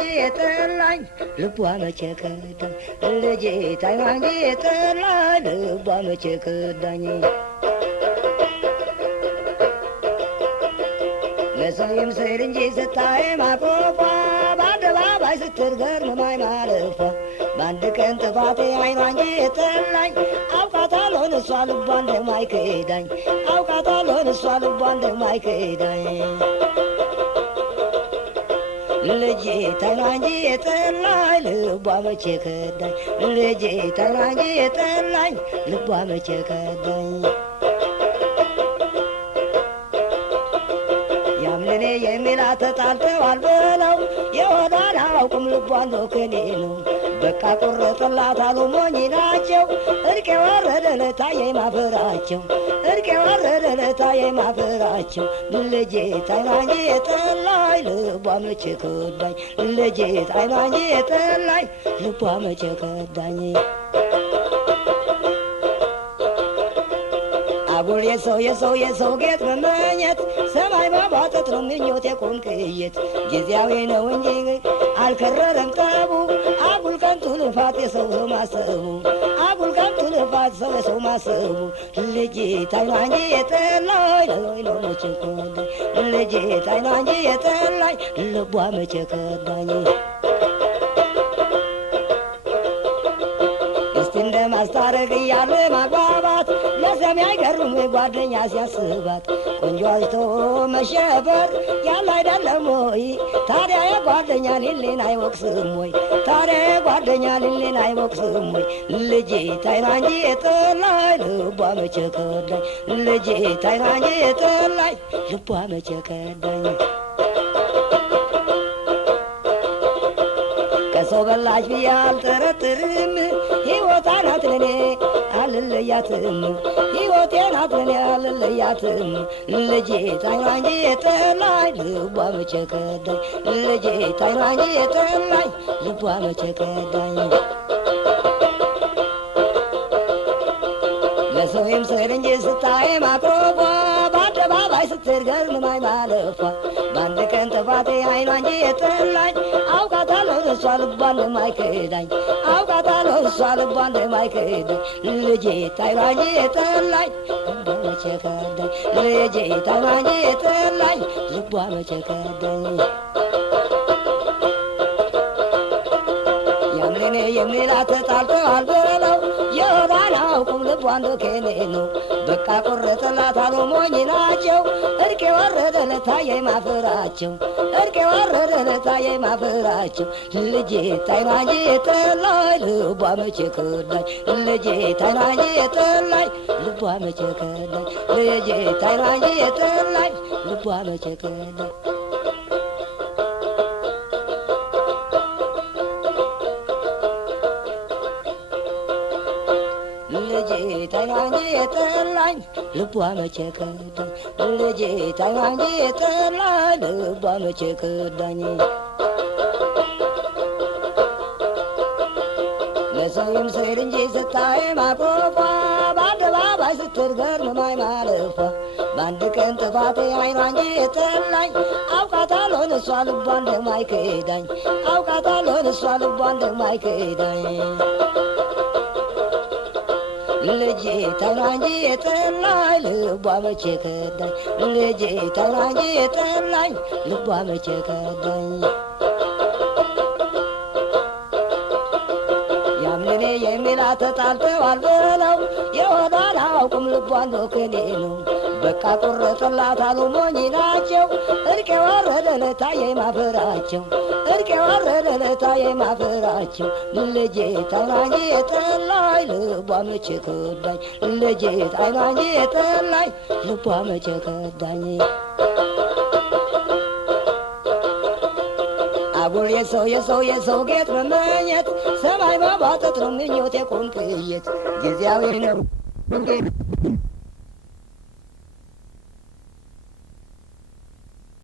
ታይዋንጂ የጠላኝ ልቧ መቼ ከዳኝ ልጄ ታይዋንጂ የጠላኝ ልቧ መቼ ከዳኝ ለሰው ይምሰል እንጂ ስታይ ማቆፏ በአደባባይ ስትገርመኝ ማለፏ በአንድ ቀን ጥፋቴ አይኗ እንጂ የጠላኝ አውቃታለሁ እሷ ልቧ እንደማይከዳኝ አውቃታለሁ እሷ ልቧ እንደማይከዳኝ ልጄ ታይኗ እንጂ የጠላኝ ልቧ መቼ ከዳኝ ልጄ ታይኗ እንጂ የጠላኝ ልቧ መቼ ከዳኝ ያምኔ የሚላት ተጣልተዋል ብለው የወዳን አውቁም ልቧ እንደው ከኔ ነው በቃ ቆረጠላት አሉ ሞኝ ናቸው እርቅ የወረደ ለታየኝ ማፈራቸው እርቅ የወረደ ለታየኝ ማፈራቸው ልጄ ታይኗ እንጂ የጠላኝ ልቧ መቼ ከዳኝ ልጄ ታይኗ እንጂ የጠላኝ ልቧ መቼ ከዳኝ አጉል የሰው ጌጥ መመኘት ሰማይ ማባጠጥ ነው ምኞት የቆንቅየት ጊዜያዊ ነው እንጂ አልከረረም ጠቡ አጉል ከንቱ ልፋት የሰው ማሰቡ አጉል ከንቱ ልፋት ሰው ማሰቡ ልጄ ታይኗ እንጂ የጠላኝ ነው መቼ ከዳኝ ልጄ ታይኗ እንጂ የጠላኝ ልቧ መቼ ከዳኝ እስቲ እንደ ማስታረቅ እያለ ማግባባት ለሰሚ አይገርም ጓደኛ ሲያስባት ቆንጆ አዝቶ መሸበር ያለ አይደለም ወይ ታዲያ የጓደኛ ሊሌን አይወቅስም ወይ ታዲያ የጓደኛ ሊሌን አይወቅስም ወይ ልጄ ታይኗ እንጂ የጠላኝ ልቧ መቼ ከዳኝ ልጄ ታይኗ እንጂ የጠላኝ ልቧ መቼ ከዳኝ ከሰው በላሽ ብዬ አልጠረጥርም ሕይወት ናት ለኔ አልለያትም ሕይወቴ ናት ለኔ አልለያትም ልጄ ታይኗ እንጂ የጠላኝ ልቧ መቼ ከዳኝ ልጄ ታይኗ እንጂ የጠላኝ ልቧ መቼ ከዳኝ ለሰው ይምሰል እንጂ ስታይ ማቅረቧ በአደባባይ ስትገርመኝ ማለፏ በአንድ ቀን ጥፋቴ አይኗ እንጂ የጠላኝ አውቃታለሁ እሷ ልቧ እንደማይከዳኝ አውቃታለሁ እሷ ልቧ እንደማይከዳኝ ልጄ ታይኗ እንጂ የጠላኝ ልቧ መቼ ከዳኝ ልጄ ታይኗ እንጂ የጠላኝ ልቧ መቼ ከዳኝ ያምኔ የሚላት ተጣልተዋል ብለው የወዳን አውቁም ልቧ እንደው ከኔ ነው በቃ ቆረጠላት አሉ ሞኝ ናቸው እርቅ የወረደ ለታየኝ ማፈራቸው እርቅ የወረደ ለታየኝ ማፈራቸው ልጄ ታይኗ እንጂ የጠላኝ ልቧ መቼ ከዳኝ ልጄ ታይኗ እንጂ የጠላኝ ልቧ መቼ ከዳኝ ልጄ ታይኗ እንጂ የጠላኝ ልቧ መቼ ከዳኝ ልጄ ታይኗ እንጂ የጠላኝ ልቧ መቼ ከዳኝ ልጄ ታይኗ እንጂ የጠላኝ ልቧ መቼ ከዳኝ ለሰው ይምሰል እንጂ ስታይ ማቆፏ በአደባባይ ስትገርመኝ ማለፏ በአንድ ቀን ጥፋቴ አይኗ እንጂ የጠላኝ አውቃታለሁ እሷ ልቧ እንደማይከዳኝ አውቃታለሁ እሷ ልቧ እንደማይከዳኝ ልጄ ታይኗ እንጂ የጠላኝ ልቧ መቼ ከዳኝ ልጄ ታይኗ እንጂ የጠላኝ ልቧ መቼ ከዳኝ ያምኔ የሚላት ተጣልተዋል ብለው የወዳን አውቁም ልቧ እንደው ከኔ ነው በቃ ቆረጠላት አሉ ሞኝ ናቸው እርቅ የወረደ ለታየኝ ማፈራቸው እርቅ የወረደ ለታየኝ ማፈራቸው ልጄ ታይኗ እንጂ የጠላኝ ልቧ መቼ ከዳኝ ልጄ ታይኗ እንጂ የጠላኝ ልቧ መቼ ከዳኝ አጉል የሰው ጌጥ መመኘት ሰማይ ማባጠጥ ነው ምኞት የቆንቅየት ጊዜያዊ ነው